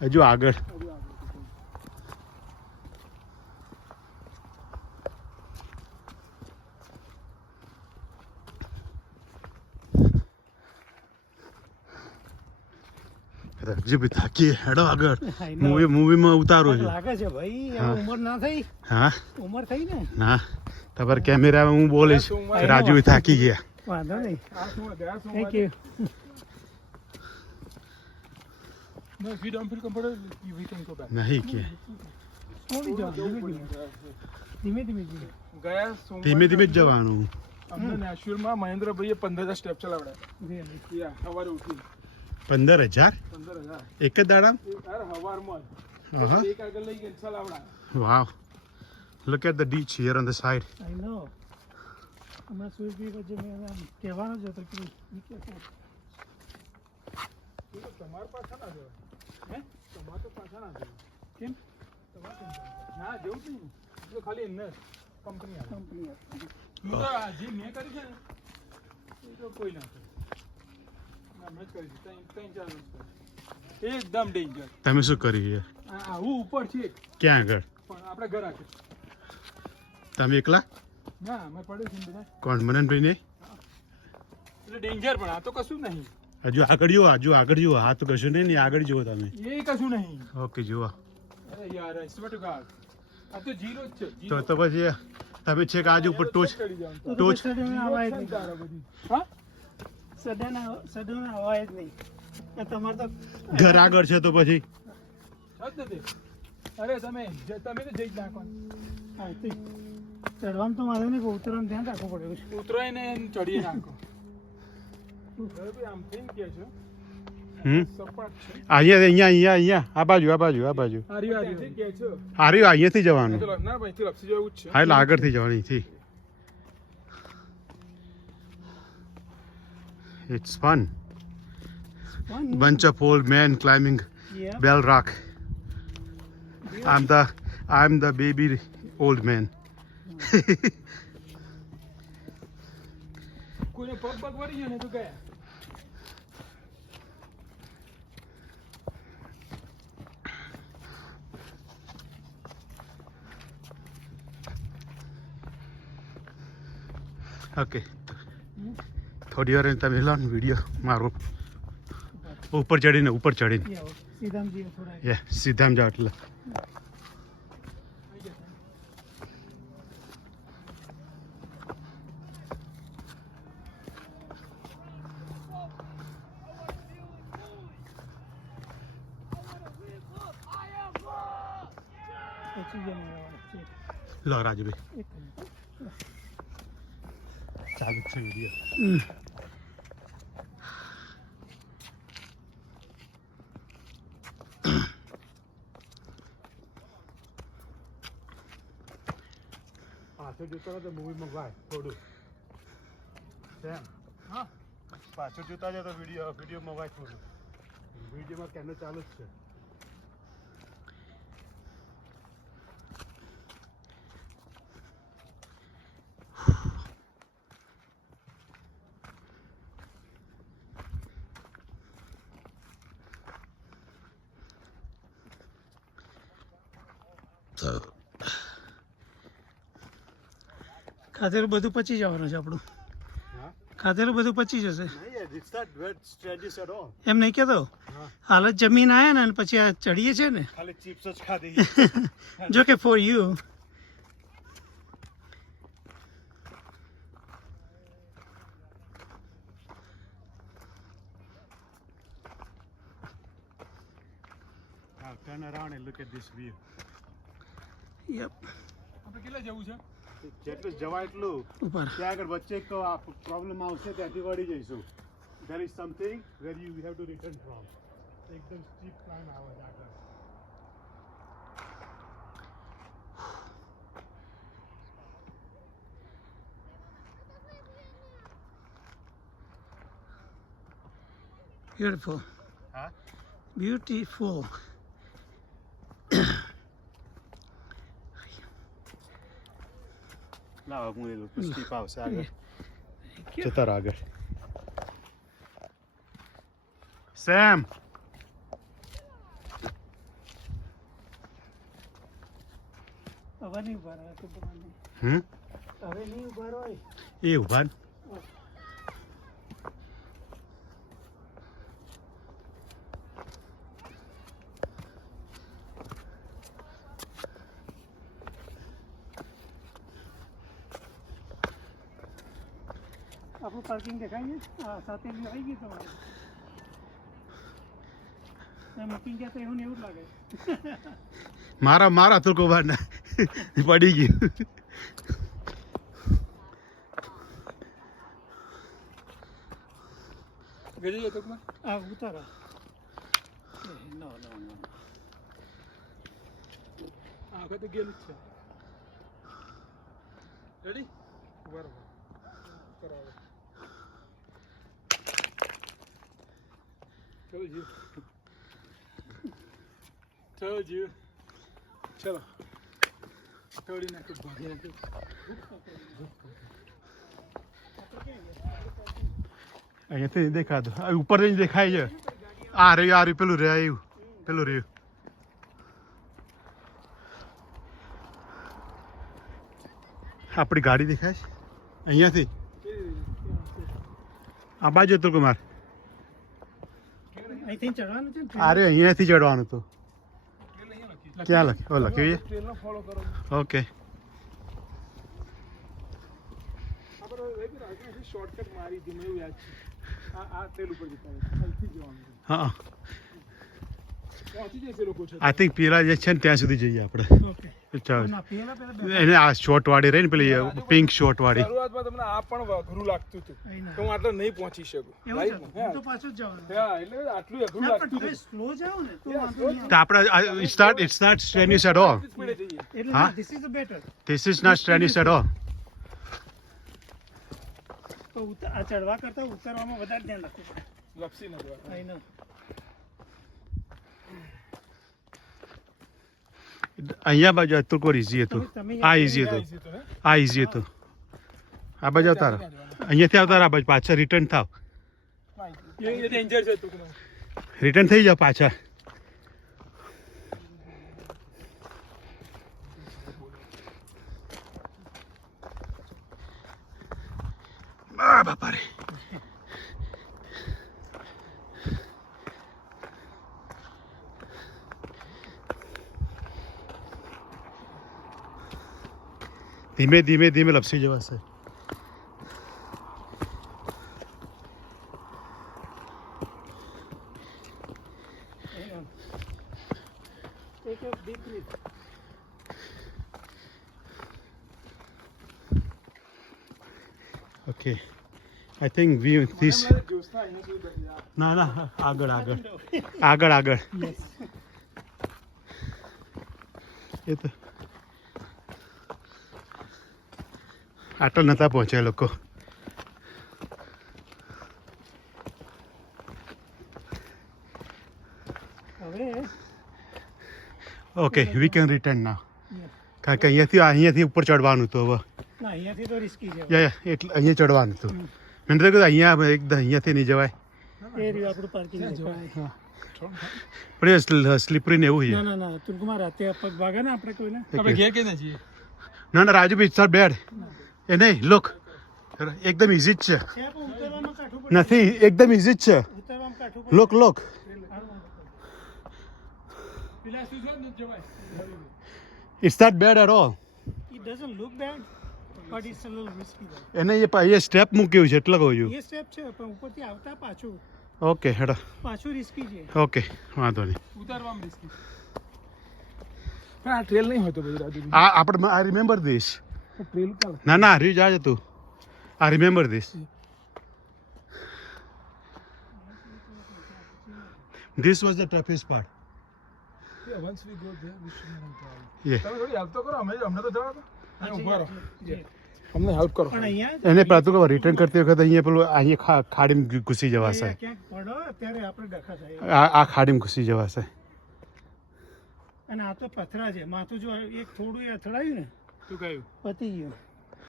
હજુ આગળ હજી થાકી હેડો આગળ મૂવીમાં ઉતારો છે લાગે છે ભાઈ ઉંમર ના થઈ હા ઉંમર થઈ ને ના તમારે કેમેરામાં હું બોલીશ રાજુ થાકી ગયા વાંધો નહીં thank you No, if you don't feel comfortable, we can go back. નહીં કે ધીમે ધીમે ગયા ધીમે ધીમે જ જવાનું અમને નેશનલમાં મહેન્દ્રભાઈએ 15,000 સ્ટેપ ચલાવડ્યા સવારે ઉઠી 15,000 15,000 એક જ દાડા યાર સવારમાં એક આગળ લઈ ગયા ચલાવડા વાવ look at the ditch here on the side આઈ નો હમણાં સુરભી વચ્ચે મેં કહેવાનો જ હતો કે તમારા પાછા ના જવાય હે તમારે તો પાછા ના જવાય કેમ ના જવું જ નહીં એટલે ખાલી એમને કંપની આવે કંપની હું તો જે મેં કરી છે ને એ તો કોઈ ના કરે ના મેં જ કરી છે ત્રણ ચાર વર્ષ એકદમ ડેન્જર તમે શું કરી આવું ઉપર છે ક્યાં આગળ પણ આપણે ઘર આખે તમે એકલા ના અમે પડે છે બધા કોણ મનનભાઈ ને એટલે ડેન્જર પણ આ તો કશું નહીં હજુ આગળ જુઓ હા તો કશું નહીં આગળ જુઓ તમે એ કશું નહીં ઓકે જુઓ અરે યાર I swear to God આ તો જીરો જ છે તો પછી તમે છેક આજુ ઉપર ટોચ ટોચ અવાય જ નહીં હા સડન અવાય જ નહીં તમારે તો ઘર આગળ છે તો પછી જ નથી અરે તમે તો જઈ જ નાખો ચડવાનું તો મારે નહીં ઉતરવાનું ધ્યાન રાખવું પડે ઉતરાય ને ચડીએ નાખો આમ થઈને કે છે સપાટ છે અહીંયા આ બાજુ હારી કે છે અહીંયાથી જવાનું ના ભાઈ થી લપસી જવું જ છે હા એટલે આગળથી જવાનું અહીંથી It's fun. Bunch of old men climbing Yeah. Bell Rock. I'm the baby old man. કોઈને પગ વળી ગયો ને તો ગયા Okay. થોડી વાર તમે લો ને વિડીયો મારો ઉપર ચડીને સીધામ જઈએ થોડા સીધામ જાઓ એટલે લો રાજુભાઈ ચાલુ જ છે વિડીયો પાછળ જોતા રહો તો મૂવીમાં ભાઈ થોડું સેમ હા પાછળ જોતા જાઓ તો વિડીયોમાં ભાઈ થોડું વિડીયોમાં કેમેરો ચાલુ જ છે ખાતેલું બધું પચી જવાનું છે આપણું ખાતેલું બધું પચી જશે એમ નહીં કહેતો હાલ જ જમીન આવ્યા ને અને પછી આ ચડીએ છે ને ખાલી ચિપ્સ જ ખાધી જો કે for you Turn around and look at this view. Yup આપણે કેટલા જવું છે જેટલું જવાય એટલું ઉપર ત્યાં આગળ વચ્ચે એક પ્રોબ્લેમ આવશે ત્યાંથી વળી જઈશું there is something where you have to return from એકદમ સ્ટીપ ક્લાઇમ્બ આવે છે આગળ બ્યુટીફુલ હા બ્યુટીફુલ લાવ હું એ સ્ટીપ આવશે આગળ જતા રહો આગળ હવે નહીં ઉભા રહે તો તમારે. હવે નહીં ઉભા રહો એ ઊભા ને. આપણું પાર્કિંગ દેખાય છે સાથે આવી ગયું તમારે મૂકી ગયા તો એવું ને એવું જ લાગે. મારા અતુલ કુમાર ને પડી ગયું. ગજે જતો કુમાર આ ઉતારો નો આ વખતે ગયેલું જ છે. રેડી બરાબર કરાવો. ચલો જીવ ચલો જીવ ચલો તોડી નાખો ભાગી નાખો. અહીંયાથી દેખાતું ઉપર જઈને દેખાય છે. આ રહ્યું પેલું રહ્યું પેલું રહ્યું. આપણી ગાડી દેખાય છે અહીંયાથી. આ બાજુ અતુલ કુમાર. અહીંથી ચડવાનું છે ને અરે અહીંયાથી ચડવાનું હતું. ક્યાં લખ્યું લખ્યું છે. ટ્રેનનો ફોલો કરો. ઓકે આપણે શોર્ટકટ મારી હતી મને એવું યાદ છે. આ ટ્રેલ ઉપર જતા અહીંથી જવાનું છે. હા પહોંચી જશે લોકો છે. આઈ થિંક પેલા જે છે ને ત્યાં સુધી જઈએ આપણે. ઓકે ચાલો ના પેલા એને આ શોર્ટ વાળી રહી ને પેલી પિંક શોર્ટ વાળી. શરૂઆતમાં તમને આ પણ અઘરું લાગતું હતું તો હું આટલે નહીં પહોંચી શકું. એવું છે હું તો પાછું જ જવાનું. હા એટલે આટલું અઘરું ના લાગતું પણ હતું. સ્લો જાઓ ને તો વાંધો નહીં તો આપણે it's not strenuous at all. સ્પીડે જઈએ. એટલે હા? This is better. This is not strenuous at all. તો આ ચડવા કરતા ઉતરવામાં વધારે ધ્યાન રાખવું પડે. લપસી ન જવાય. આઈ નો અહીંયા બાજુ અતુલ કોર ઇઝી હતું. આ ઇઝી હતું. Easy તો હે? આ ઇઝી હતું. આ બાજુ આવતા રહો. અહીંયાથી આવતા રહો. આ બાજુ પાછા રિટર્ન થાવ. એ ડેન્જર છે તું. રિટર્ન થઈ જાવ પાછા. બાપા રે. ધીમે ધીમે ધીમે લપસી જવાશે. Take a deep breath. Okay I think we this Joshna અહીંયા સુધી બેસી જા. ના ના આગળ આગળ આગળ આગળ. Yes. એ તો આટલ નતા પહોંચ્યા લોકો. હવે okay we can return now. yes. કારણ કે અહીંયાથી ઉપર ચડવાનું હતું હવે. ના અહીંયાથી તો રિસ્કી છે. એટલે અહીંયા ચડવાનું હતું. મેં તો કીધું અહીંયા એકદમ અહીંયાથી નહીં જવાય. એ રહ્યું આપણું પાર્કિંગ દેખાય. પણ એ સ્લીપરી ને એવું છે. ના ના ના તુર્કમાં રાતે પગ ભાગે ને આપણે કોઈને આપણે ઘેર કે ના જઈએ. ના ના રાજુ બી ઇટ્સ બેડ. એ નહીં લુક એકદમ ઇઝી જ છે. છે પણ ઉતરવામાં કાઠું પડે. નથી એકદમ ઇઝી જ છે. ઉતરવામાં કાઠું પડે. લુક લુક પેલા શું છે ને જવાય. It's not bad at all. It doesn't look bad, but it's a little risky though. એને એ સ્ટેપ મૂક્યું છે એટલે કહું છું. એ સ્ટેપ છે પણ ઉપરથી આવતા પાછું ઓકે હેડો રિસ્કી છે. ઓકે વાંધો નહીં. ઉતારવામાં રિસ્કી. પણ આ ટ્રેલ નહીં હોતો બધું રાજુ. આ આપણે આઈ રિમેમ્બર ધીસ. ટ્રેલ કાલ ના ના હરી જાજે તું. I remember this. This was the toughest part. once we go there we should not travel. Yeah. તમે થોડી હેલ્પ તો કરો. અમને તો જવા દો. હા, ઉભા રહો. જી. અમને હેલ્પ કરો. પણ અહીંયા એને પાછું કહો રિટર્ન કરતી વખતે અહીંયા પેલું અહીંયા ખાડીમાં ઘૂસી જવાશે. ક્યાંક પડો ત્યારે આપણે ડખા થાય. આ ખાડીમાં ઘૂસી જવાશે. અને આ તો પથરા છે માથું જો એક થોડું એ અથડાયું ને શું કહ્યું? પતી ગયું.